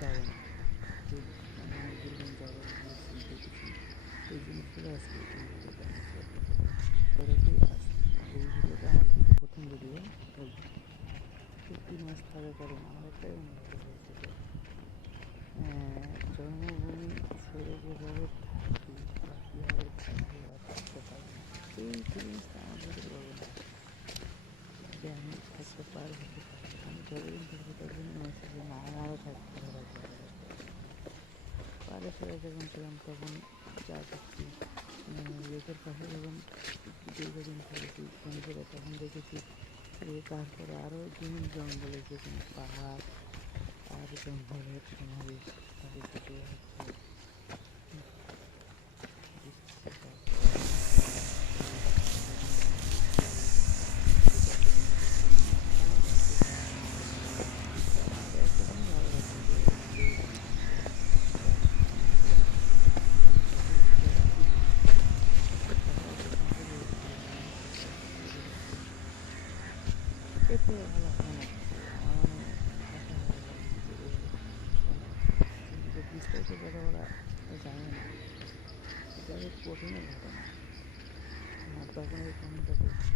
যাবে না, যে মানে অনেক দুর্গম জায়গায় গিয়েছি, দেখেছি, এই জিনিসগুলো আজকে এই ভিডিওতে আমি শেয়ার করতে পারি। তো দেখি এই ভিডিওটা আমার কিন্তু প্রথম ভিডিও। এই 3 মাস থাকাকালীন আমার একটাই অনুভূতি হয়েছে যে জন্মভূমি ছেড়ে যেভাবে থাকি বা কীভাবে থাকি আর থাকতে পারি না, এই ফিলিংসটা আমার ভিতরে কখনো আসে যে আমি থাকতে পারবো কি পারবো না। আমি যতদিন থাকবো ততদিন মনে হচ্ছে যে না, আমারও থাকতে হবে এক জায়গায় থাকতে হবে। বালেশ্বরে যখন ছিলাম তখন যা দেখছি, লেকের পাশে যখন একটু দীর্ঘদিন থেকেছি বন্ধুরা, তখন দেখেছি যে তারপরে আরও গহীন জঙ্গলে যেখানে পাহাড় আর জঙ্গলের সমাবেশ চারিদিকে হচ্ছে দৃশ্যটা অসাধারণ পরিবেশ, সবুজ, যেটাকে আমি সবসময় অনেক মিস করি। তো আমার একরকমই ভালো লাগছে যে এই জিনিসটা যে আমি সবসময় চাচ্ছি যে পাশাপাশি সম্পর্ক যেন থাকে, এরকম। এর থেকে ভালো হয় না কিছু, আমার মানে অসাধারণ লাগছে এই সময়। কিন্তু যে বিস্তারিত কথা বলা যাবে না, এটা যে কঠিনের ঘটনা, আমার তখন এই কমেন্টটা করছি।